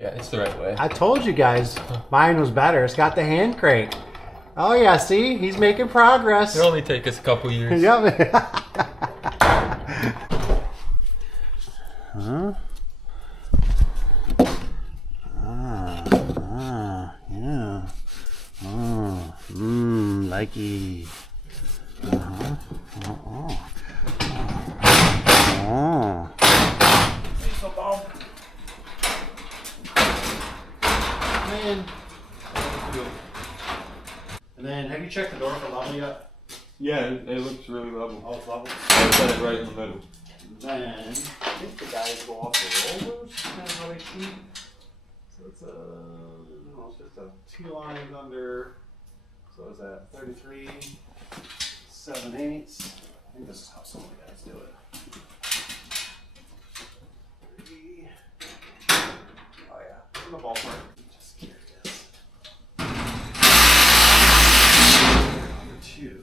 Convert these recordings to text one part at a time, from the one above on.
Yeah, it's the right way. I told you guys, mine was better. It's got the hand crank. Oh yeah, see? He's making progress. It'll only take us a couple years. Yep. Yeah. Likey. Man. And then, have you checked the door for level yet? Yeah, it looks really level. Oh, it's level. I set it right in the middle. Then, I think the guys go off the rollers, kind of how they shoot. So it's it's just a 2 lines under, so is that 33, 7/8. I think this is how some of the guys do it. 3. Oh yeah, in the ballpark. Just curious. Number 2.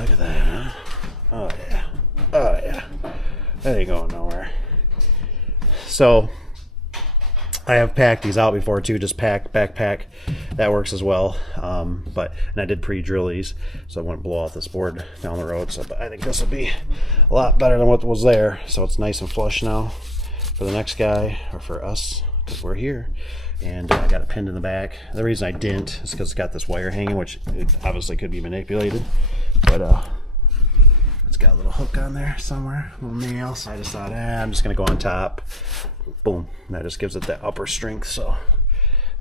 Look at that, huh? Oh yeah. Oh yeah. That ain't going nowhere. So I have packed these out before too, just backpack. That works as well. And I did pre-drill these, so I wouldn't blow out this board down the road. So but I think this will be a lot better than what was there. So it's nice and flush now for the next guy, or for us, because we're here. And I got it pinned in the back. The reason I didn't is because it's got this wire hanging, which it obviously could be manipulated. But it's got a little hook on there somewhere, a little nail. So I just thought, I'm just gonna go on top. Boom. And that just gives it that upper strength. So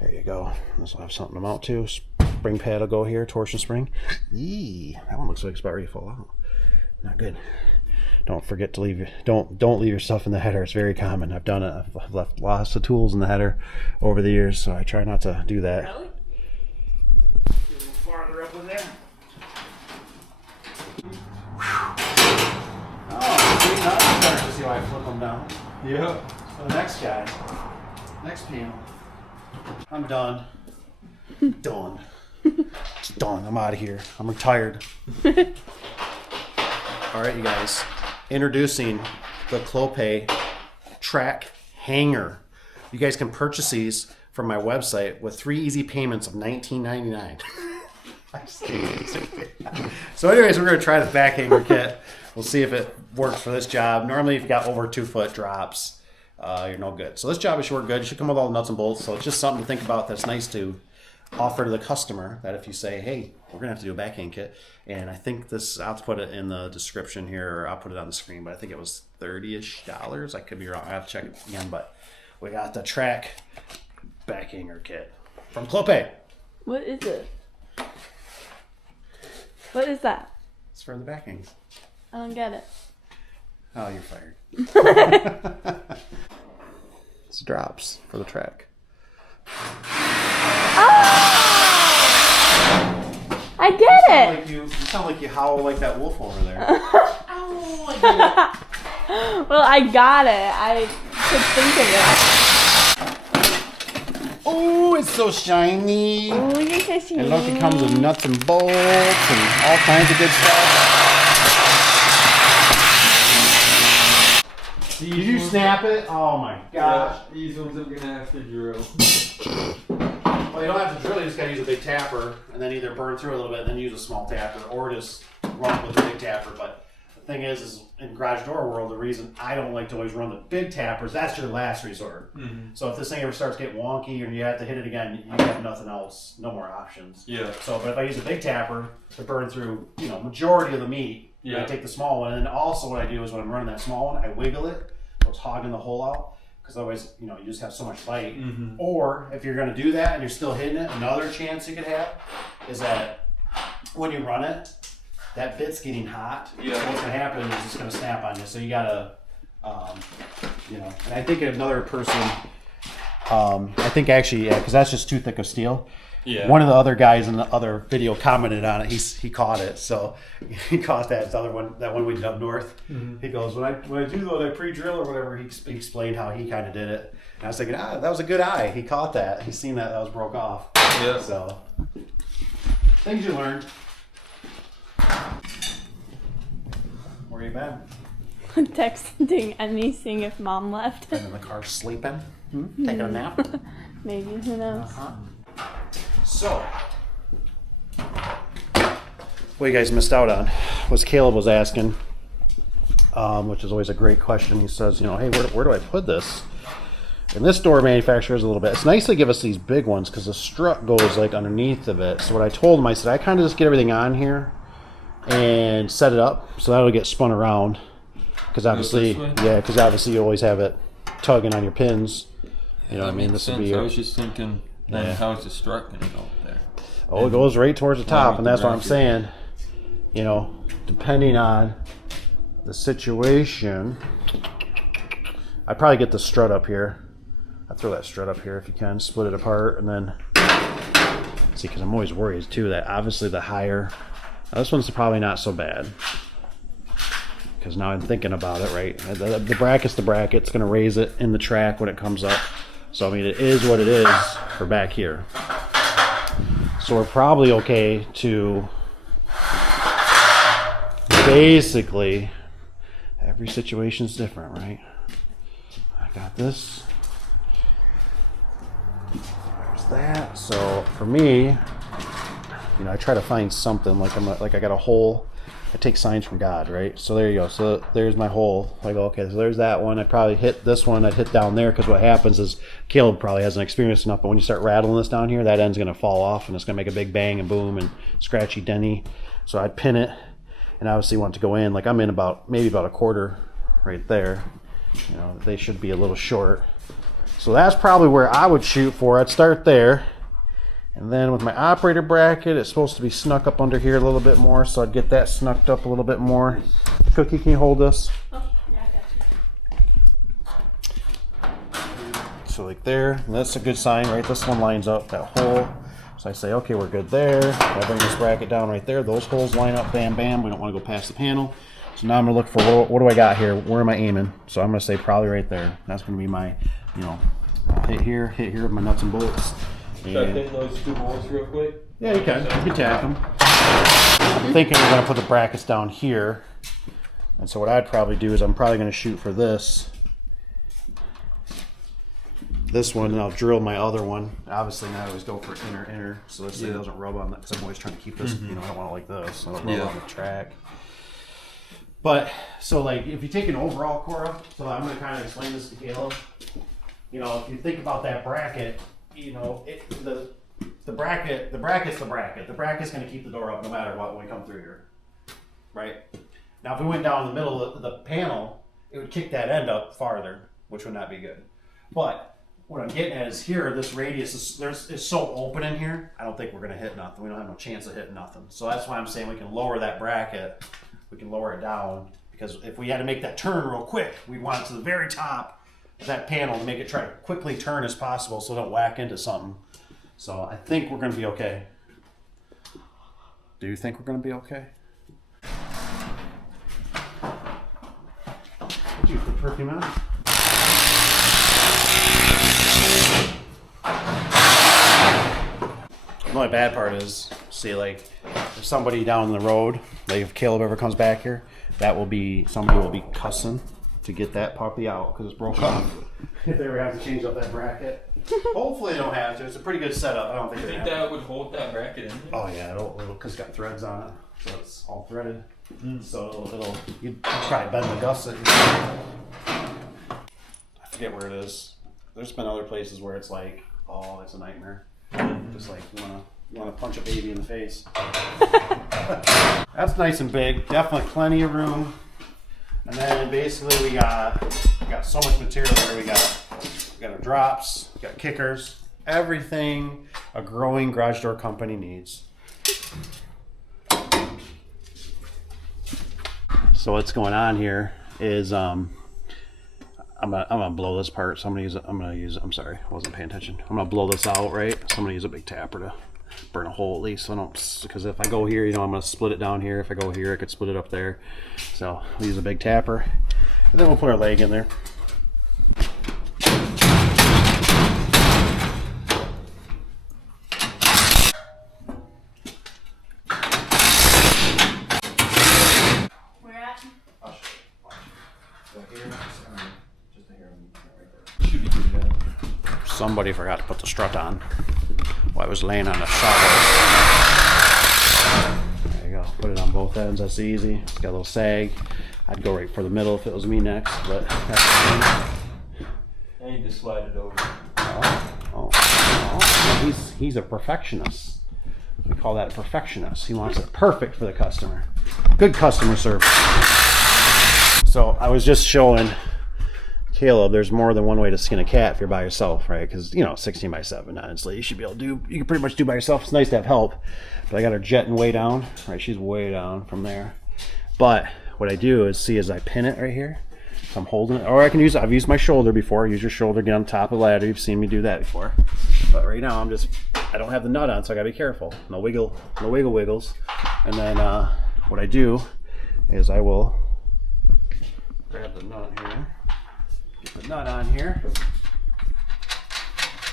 there you go. This will have something to mount to. Spring pad will go here, torsion spring. Eee, that one looks like it's about ready to fall out. Not good. Don't forget to leave. Don't leave your stuff in the header. It's very common. I've done it. I've left lots of tools in the header over the years, so I try not to do that. Really? Get a little farther up in there. Oh, see, now I'm starting to see why I flip them down. Yeah. So the next guy, next panel. I'm done. Done. It's done. I'm out of here. I'm retired. All right, you guys. Introducing the Clopay track hanger. You guys can purchase these from my website with 3 easy payments of $19.99. So anyways, we're going to try this back hanger kit. We'll see if it works for this job. Normally, if you got over 2 foot drops, you're no good. So this job should work good. It should come with all the nuts and bolts. So it's just something to think about that's nice to offer to the customer, that if you say, hey, we're going to have to do a back hang kit. And I think this, I'll put it in the description here, or I'll put it on the screen, but I think it was $30-ish. I could be wrong. I have to check it again, but we got the track back hanger kit from Clopay. What is it? What is that? It's for the back hangs. I don't get it. Oh, you're fired. It's drops for the track. I get it. Like you sound like you howl like that wolf over there. Oh, I get it. Well, I got it. I could think of it. Oh, it's so shiny. Oh, you're so shiny. And look, it comes with nuts and bolts and all kinds of good stuff. Did you snap it? Oh my gosh. Yeah, these ones I'm gonna have to drill. Well, you don't have to drill, you just gotta use a big tapper and then either burn through a little bit and then use a small tapper, or just run with a big tapper. But the thing is in garage door world, the reason I don't like to always run the big tappers, that's your last resort. Mm-hmm. So if this thing ever starts getting wonky and you have to hit it again, you have nothing else, no more options. Yeah. So, but if I use a big tapper to burn through, majority of the meat, I take the small one, and then also what I do is when I'm running that small one, I wiggle it, so it's hogging the hole out. Because otherwise, you just have so much bite. Mm-hmm. Or if you're going to do that and you're still hitting it, another chance you could have is that when you run it, that bit's getting hot. Yeah. So what's going to happen is it's going to snap on you. So you got to, and I think another person, I think actually, because that's just too thick of steel. Yeah. One of the other guys in the other video commented on it. He caught it, so he caught that one we did up north. Mm-hmm. He goes, when I do that pre-drill or whatever, he explained how he kind of did it. And I was thinking, that was a good eye. He caught that. He seen that was broke off. Yeah. So Things you learn. Where you been? Texting Annie, seeing if mom left. Been in the car sleeping? Taking a nap? Maybe, who knows? So, what you guys missed out on was Caleb was asking, which is always a great question. He says, you know, hey, where do I put this? And this door manufacturer is a little bit. It's nice to give us these big ones because the strut goes like underneath of it. So what I told him, I said, I kind of just get everything on here and set it up so that'll get spun around. Because obviously, you always have it tugging on your pins. You know what I mean? This would be. I was just thinking, then how's the strut gonna go there? Oh, it goes right towards the top, and that's what I'm saying. You know, depending on the situation, I'd probably get the strut up here. I'd throw that strut up here if you can, split it apart, and then see. Because I'm always worried too that obviously the higher. Now this one's probably not so bad. Because now I'm thinking about it, right? The bracket's the bracket. It's going to raise it in the track when it comes up. So, I mean, it is what it is for back here. So we're probably okay to basically, every situation's different, right? I got this. There's that. So for me, you know, I try to find something like I got a hole. I take signs from God, right? So there you go. So there's my hole. I go, okay, so there's that one. I'd probably hit this one. I'd hit down there because what happens is Caleb probably hasn't experienced enough, but when you start rattling this down here, that end's going to fall off and it's going to make a big bang and boom and scratchy denny. So I'd pin it and obviously want it to go in. Like I'm in maybe about a quarter right there. You know, they should be a little short. So that's probably where I would shoot for. I'd start there. And then with my operator bracket, it's supposed to be snuck up under here a little bit more, so I'd get that snucked up a little bit more. Cookie, can you hold this? Oh, yeah, I got you. So like there, and that's a good sign, right? This one lines up that hole. So I say, okay, we're good there. I bring this bracket down right there. Those holes line up, bam, bam. We don't want to go past the panel. So now I'm gonna look for, what do I got here? Where am I aiming? So I'm gonna say probably right there. That's gonna be my, you know, I'll hit here with my nuts and bolts. Should I pin those two holes real quick? Yeah, you can tack them. I'm thinking we're gonna put the brackets down here. And so what I'd probably do is I'm probably gonna shoot for this one, and I'll drill my other one. Obviously now I always go for inner, so this thing doesn't rub on that, because I'm always trying to keep this, you know, I don't want it like this, so I don't rub on the track. But, so like, if you take an overall, Cora, so I'm gonna kind of explain this to Caleb. You know, if you think about that bracket, you know, the bracket's the bracket. The bracket's going to keep the door up no matter what when we come through here, right? Now, if we went down the middle of the panel, it would kick that end up farther, which would not be good. But what I'm getting at is here, this radius is so open in here, I don't think we're going to hit nothing. We don't have no chance of hitting nothing. So that's why I'm saying we can lower that bracket. We can lower it down, because if we had to make that turn real quick, we'd want it to the very top that panel to make it try to quickly turn as possible so it don't whack into something. So I think we're going to be okay. Do you think we're going to be okay? Did you put perfume on? The only bad part is, see, like, if somebody down the road, like if Caleb ever comes back here, somebody will be cussing to get that puppy out because it's broken off. If they ever have to change up that bracket. Hopefully they don't have to. It's a pretty good setup. I don't think You think that would hold that bracket in there? Oh yeah, it'll because it's got threads on it, so it's all threaded. So it'll you probably bend the gusset. I forget where it is. There's been other places where it's like, oh, it's a nightmare. Just like you wanna punch a baby in the face. That's nice and big. Definitely plenty of room. And then basically we got so much material there. We got our drops, we got kickers, everything a growing garage door company needs. So what's going on here is I'm gonna blow this part. So I'm sorry, I wasn't paying attention. I'm gonna blow this out, right? So I'm gonna use a big tapper to burn a hole at least, so I don't, because if I go here, you know, I'm gonna split it down here. If I go here, I could split it up there. So we'll use a big tapper, and then we'll put our leg in there. Should be good now. Somebody forgot to put the strut on while I was laying on the sawdust. There you go. Put it on both ends. That's easy. It's got a little sag. I'd go right for the middle if it was me next, but that's fine. I need to slide it over. Oh. He's a perfectionist. We call that a perfectionist. He wants it perfect for the customer. Good customer service. So I was just showing Caleb, there's more than one way to skin a cat if you're by yourself, right? Because, 16 by 7, honestly, you should be able to do, you can pretty much do by yourself. It's nice to have help, but I got her jetting way down, right? She's way down from there. But what I do is, I pin it right here. So I'm holding it, or I've used my shoulder before. Use your shoulder, get on top of the ladder. You've seen me do that before. But right now, I don't have the nut on, so I gotta be careful. No wiggles. And then what I do is I will grab the nut here. Get the nut on here.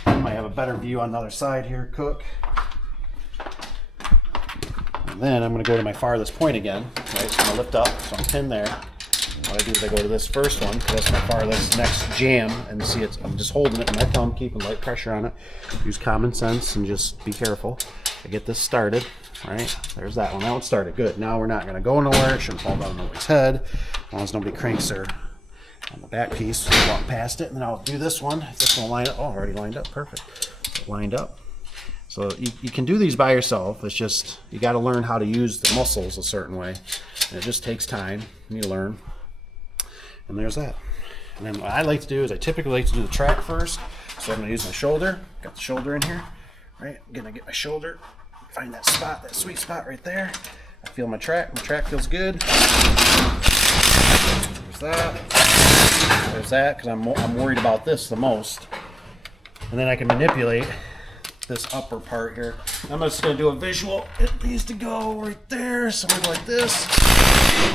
I might have a better view on the other side here, Cook. And then I'm going to go to my farthest point again, right? So I'm going to lift up, so I'm pinned there. What I do is I go to this first one, because that's my farthest next jam, and see I'm just holding it with my thumb, keeping light pressure on it. Use common sense and just be careful. I get this started, right? There's that one. That one started. Good. Now we're not going to go nowhere. It shouldn't fall down on nobody's head, as long as nobody cranks her on the back piece. Walk past it, and then I'll do this one. This one will line up. Oh, already lined up. Perfect. Lined up. So you can do these by yourself. It's just you got to learn how to use the muscles a certain way, and it just takes time. You learn. And there's that. And then what I like to do is I typically like to do the track first. So I'm going to use my shoulder. Got the shoulder in here, right? I'm going to get my shoulder, find that spot, that sweet spot right there. I feel my track. My track feels good. There's that. There's that, because I'm worried about this the most. And then I can manipulate this upper part here. I'm just going to do a visual. It needs to go right there, something like this.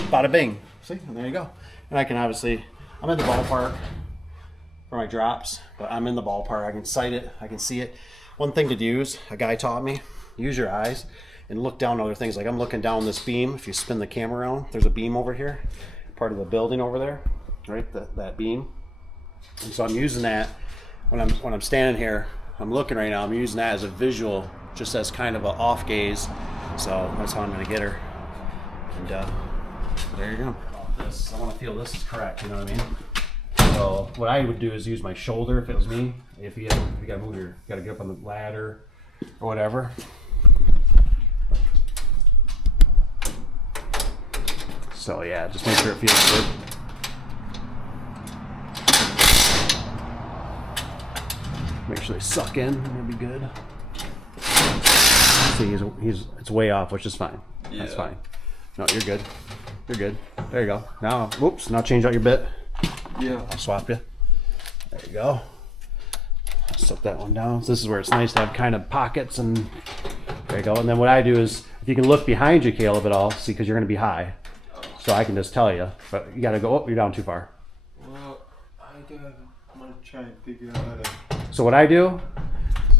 Bada bing. See? And there you go. And I can obviously, I'm in the ballpark for my drops, but I'm in the ballpark. I can sight it. I can see it. One thing to use, a guy taught me, use your eyes and look down other things. Like I'm looking down this beam. If you spin the camera around, there's a beam over here, part of the building over there, right? That beam. And so I'm using that when I'm standing here. I'm looking right now. I'm using that as a visual, just as kind of an off gaze. So that's how I'm going to get her. And there you go. This, I want to feel this is correct. You know what I mean? So what I would do is use my shoulder if it was me. If you got to move you got to get up on the ladder or whatever. So yeah, just make sure it feels good. Make sure they suck in. That'll be good. See, it's way off, which is fine. Yeah. That's fine. No, you're good. You're good. There you go. Now, whoops. Now change out your bit. Yeah. I'll swap you. There you go. I'll set that one down. So this is where it's nice to have kind of pockets, and there you go. And then what I do is, if you can look behind you, Caleb, at all, see, because you're going to be high. So I can just tell you, but you got to go. Oh, you're down too far. Well, I'm gonna try and figure out how to. So what I do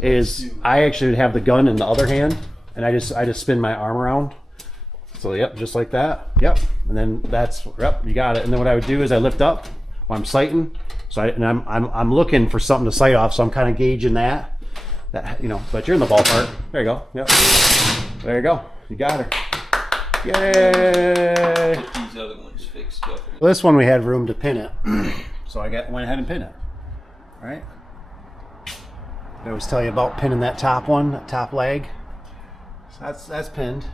is I actually would have the gun in the other hand, and I just spin my arm around. So yep, just like that. Yep, and then that's yep, you got it. And then what I would do is I lift up while I'm sighting. So I'm looking for something to sight off. So I'm kind of gauging that But you're in the ballpark. There you go. Yep. There you go. You got her. Yay! Get these other ones fixed up. Well, this one we had room to pin it, so I went ahead and pinned it. All right. I always tell you about pinning that top one, that top leg. So that's pinned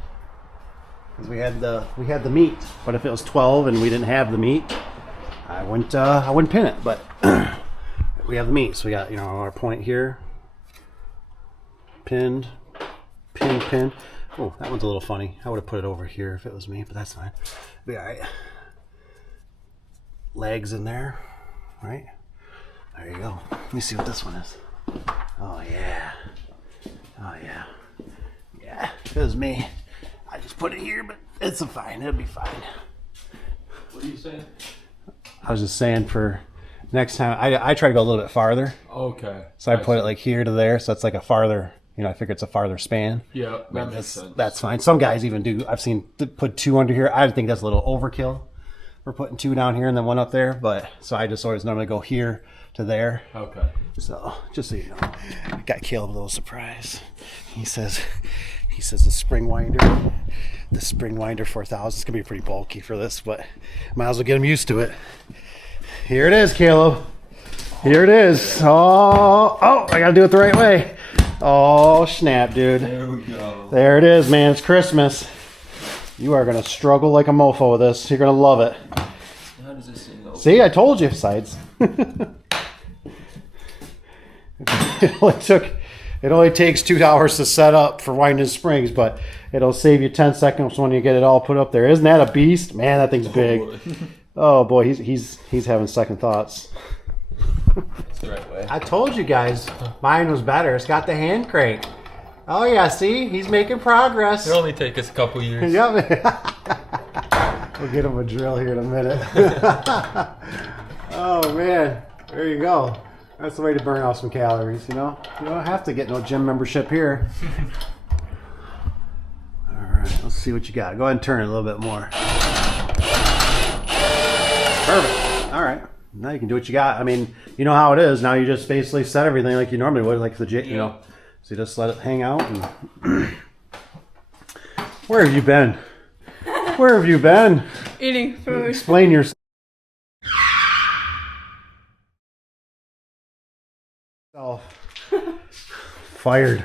because we had the meat. But if it was 12 and we didn't have the meat, I wouldn't pin it. But we have the meat, so we got our point here. Pinned, pinned. Oh, that one's a little funny. I would have put it over here if it was me, but that's fine. Be all right. Legs in there, right? There you go. Let me see what this one is. Oh yeah. Oh yeah. Yeah, if it was me, I'd just put it here, but it's fine. It'll be fine. What are you saying? I was just saying for next time, I try to go a little bit farther. Okay. So I put it like here to there, so it's like a farther. I figure it's a farther span. Yeah, that makes sense. That's fine. Some guys even do. I've seen put 2 under here. I think that's a little overkill. we're putting 2 down here and then 1 up there. But so I just always normally go here to there. Okay. So just so you know, I got Caleb a little surprise. He says the spring winder 4000 is gonna be pretty bulky for this, but might as well get him used to it. Here it is, Caleb. Here it is. Oh, I gotta do it the right way. Oh snap, dude. There we go. There it is, man. It's Christmas. You are gonna struggle like a mofo with this. You're gonna love it. How does this thing go? See, I told you, sides. It only takes $2 to set up for winding springs, but it'll save you 10 seconds when you get it all put up there. Isn't that a beast? Man, that thing's big. Oh boy, he's having second thoughts. That's the right way. I told you guys, mine was better. It's got the hand crank. Oh yeah, see, he's making progress. It'll only take us a couple years. Yep. We'll get him a drill here in a minute. Oh man, there you go. That's the way to burn off some calories, you know? You don't have to get no gym membership here. All right, let's see what you got. Go ahead and turn it a little bit more. Perfect. All right. Now you can do what you got. I mean, you know how it is. Now you just basically set everything like you normally would, like the you know. So you just let it hang out. And where have you been? Where have you been? Eating food. Explain yourself. Fired.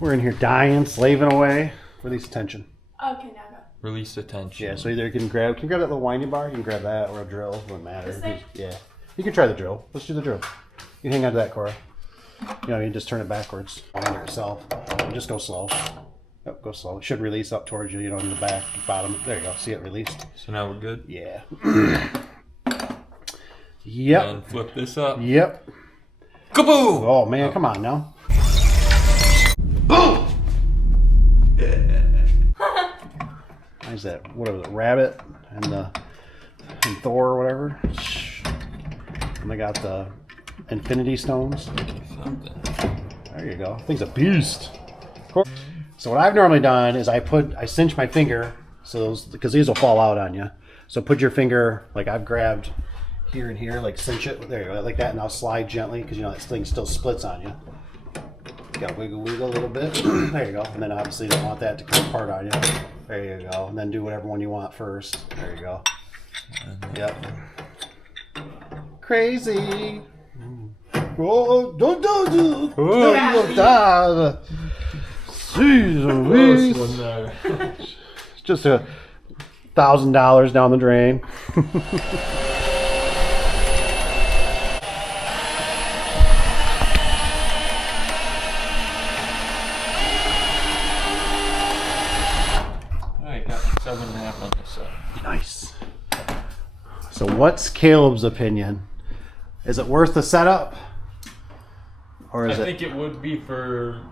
We're in here dying, slaving away. Release tension. Okay, now go. Release the tension. Yeah, so either you can grab that little winding bar, you can grab that, or a drill, doesn't matter. This thing? Yeah. You can try the drill. Let's do the drill. You hang on to that, Cora. You know, you just turn it backwards. Wind it yourself. And just go slow. Yep, go slow. It should release up towards you, you know, in the back, bottom. There you go. See it released? So now we're good? Yeah. Yep. And flip this up. Yep. Kaboom! Oh, man, come on now. Boom! Is that, whatever, the rabbit and Thor or whatever? And they got the infinity stones. Something. There you go. Thing's a beast. So what I've normally done is I cinch my finger, so those, because these will fall out on you. So put your finger, like I've grabbed here and here, like cinch it, there you go, like that, and I'll slide gently, because you know that thing still splits on you. You gotta wiggle a little bit. There you go. And then obviously you don't want that to come apart on you. There you go. And then do whatever one you want first. There you go. Yep. Crazy. Oh, don't do. Oh, Close one there. it's just $1,000 down the drain. Seven and a half on this side. Nice. So what's Caleb's opinion? Is it worth the setup? Or I is it think it would be for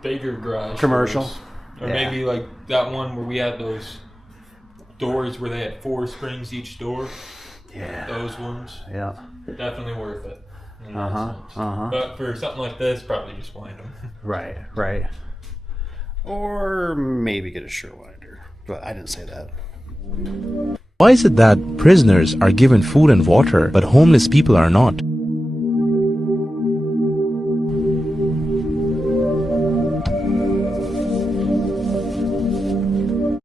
bigger garage commercial? doors. Or Yeah. maybe like that one where we had those doors where they had 4 springs each door. Yeah. Those ones. Yeah. Definitely worth it. in that Uh-huh, sense. uh-huh. But for something like this, probably just wind them. Right, right. Or maybe get a sure winder. But I didn't say that. Why is it that prisoners are given food and water, but homeless people are not?